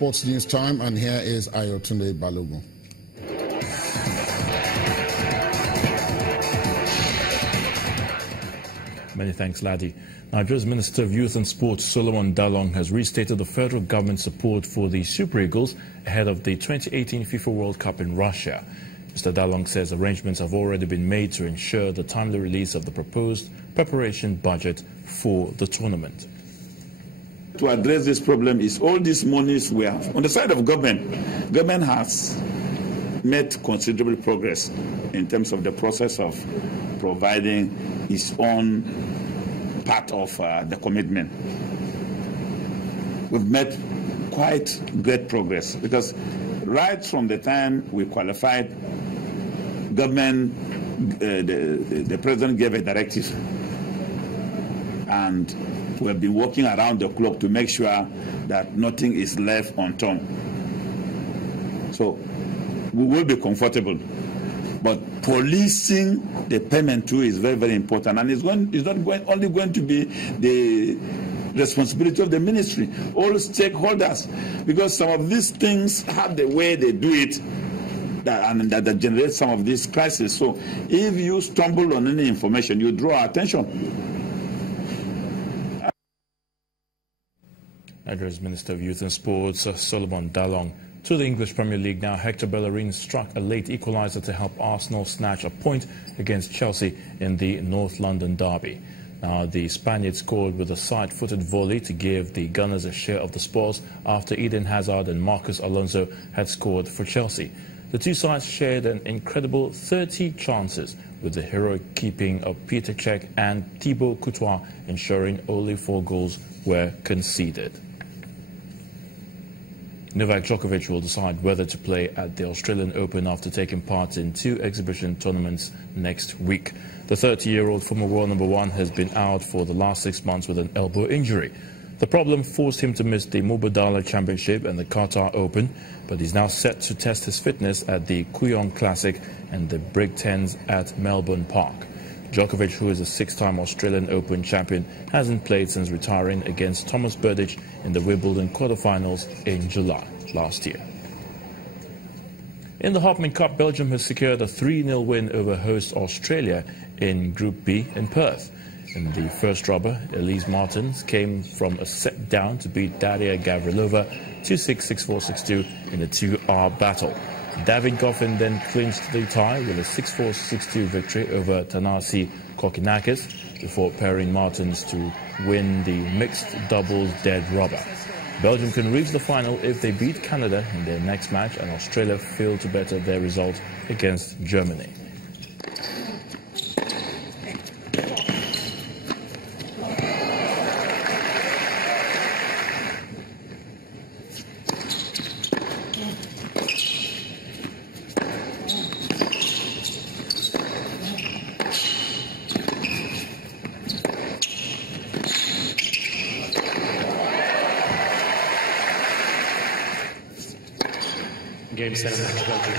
Sports News Time, and here is Ayotunde Balogun. Many thanks, Laddie. Nigeria's Minister of Youth and Sport, Solomon Dalung, has restated the federal government's support for the Super Eagles ahead of the 2018 FIFA World Cup in Russia. Mr. Dalung says arrangements have already been made to ensure the timely release of the proposed preparation budget for the tournament. To address this problem is all these monies we have. On the side of government, government has made considerable progress in terms of the process of providing its own part of the commitment. We've made quite great progress because right from the time we qualified, government, the president gave a directive, and we have been working around the clock to make sure that nothing is left undone. So we will be comfortable. But policing the payment too is very, very important, and it's not only going to be the responsibility of the ministry, all stakeholders, because some of these things have the way they do it that generates some of these crises. So if you stumble on any information, you draw attention. Nigeria's Minister of Youth and Sports, Solomon Dalung. To the English Premier League now, Hector Bellerin struck a late equaliser to help Arsenal snatch a point against Chelsea in the North London derby. Now, the Spaniard scored with a side-footed volley to give the Gunners a share of the spoils after Eden Hazard and Marcus Alonso had scored for Chelsea. The two sides shared an incredible 30 chances, with the heroic keeping of Pt.4 and Thibaut Courtois ensuring only 4 goals were conceded. Novak Djokovic will decide whether to play at the Australian Open after taking part in 2 exhibition tournaments next week. The 30-year-old former world number 1 has been out for the last 6 months with an elbow injury. The problem forced him to miss the Mubadala Championship and the Qatar Open, but he's now set to test his fitness at the Kooyong Classic and the Brig Tens at Melbourne Park. Djokovic, who is a 6-time Australian Open champion, hasn't played since retiring against Thomas Berdych in the Wimbledon quarterfinals in July last year. In the Hopman Cup, Belgium has secured a 3-0 win over host Australia in Group B in Perth. In the first rubber, Elise Martins came from a set down to beat Daria Gavrilova 2-6, 6-4, 6-2 in a 2-hour battle. David Goffin then clinched the tie with a 6-4, 6-2 victory over Tanasi Kokinakis before pairing Martins to win the mixed doubles dead rubber. Belgium can reach the final if they beat Canada in their next match, and Australia fail to better their result against Germany. Game 7 match Belgium.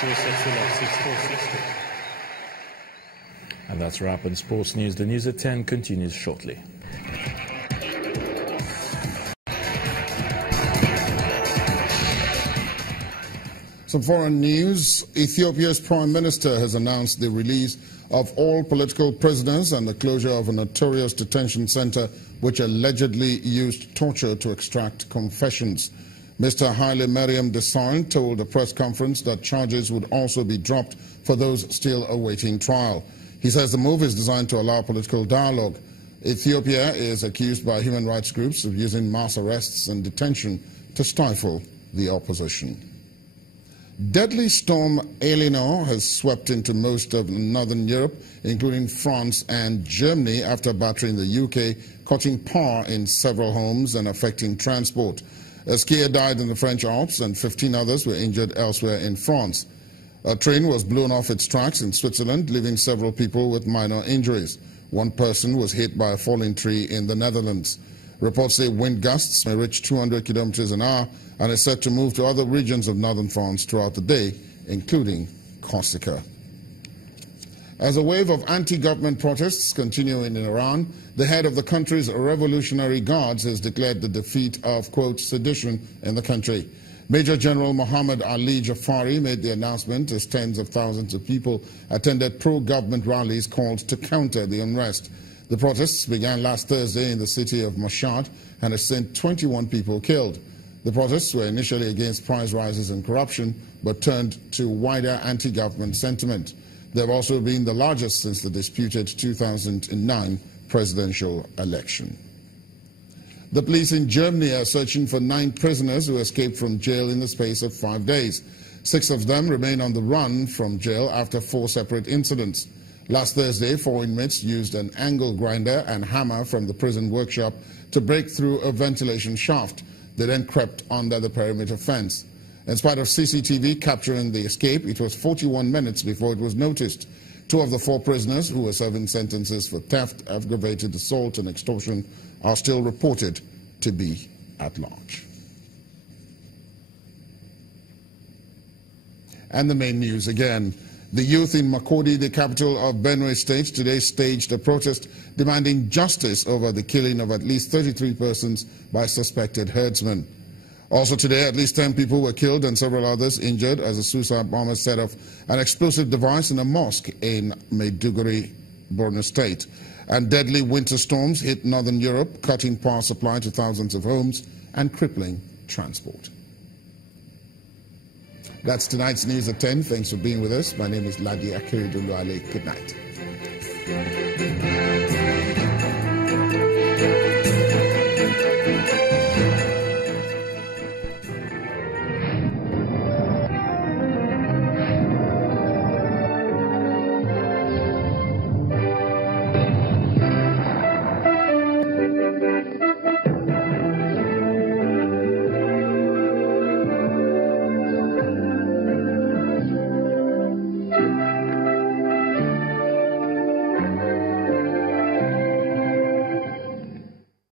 2 sets win off 6-4, 6-4. And that's a wrap on Sports News. The news at 10 continues shortly. Some foreign news. Ethiopia's Prime Minister has announced the release of all political prisoners and the closure of a notorious detention center which allegedly used torture to extract confessions. Mr. Haile Mariam Desalegn told a press conference that charges would also be dropped for those still awaiting trial. He says the move is designed to allow political dialogue. Ethiopia is accused by human rights groups of using mass arrests and detention to stifle the opposition. Deadly storm Eleanor has swept into most of northern Europe, including France and Germany, after battering the UK, cutting power in several homes and affecting transport. A skier died in the French Alps and 15 others were injured elsewhere in France. A train was blown off its tracks in Switzerland, leaving several people with minor injuries. One person was hit by a falling tree in the Netherlands. Reports say wind gusts may reach 200 kilometers an hour and is set to move to other regions of northern France throughout the day, including Corsica. As a wave of anti-government protests continue in Iran, the head of the country's Revolutionary Guards has declared the defeat of, quote, sedition in the country. Major General Muhammad Ali Jafari made the announcement as tens of thousands of people attended pro-government rallies called to counter the unrest. The protests began last Thursday in the city of Mashhad and has sent 21 people killed. The protests were initially against price rises and corruption, but turned to wider anti-government sentiment. They have also been the largest since the disputed 2009 presidential election. The police in Germany are searching for 9 prisoners who escaped from jail in the space of 5 days. 6 of them remain on the run from jail after 4 separate incidents. Last Thursday, 4 inmates used an angle grinder and hammer from the prison workshop to break through a ventilation shaft. They then crept under the perimeter fence. In spite of CCTV capturing the escape, it was 41 minutes before it was noticed. 2 of the 4 prisoners who were serving sentences for theft, aggravated assault and extortion are still reported to be at large. And the main news again. The youth in Makurdi, the capital of Benue State, today staged a protest demanding justice over the killing of at least 33 persons by suspected herdsmen. Also today, at least 10 people were killed and several others injured as a suicide bomber set off an explosive device in a mosque in Maiduguri, Borno State. And deadly winter storms hit northern Europe, cutting power supply to thousands of homes and crippling transport. That's tonight's news at 10. Thanks for being with us. My name is Ladi Akiriduluale. Good night.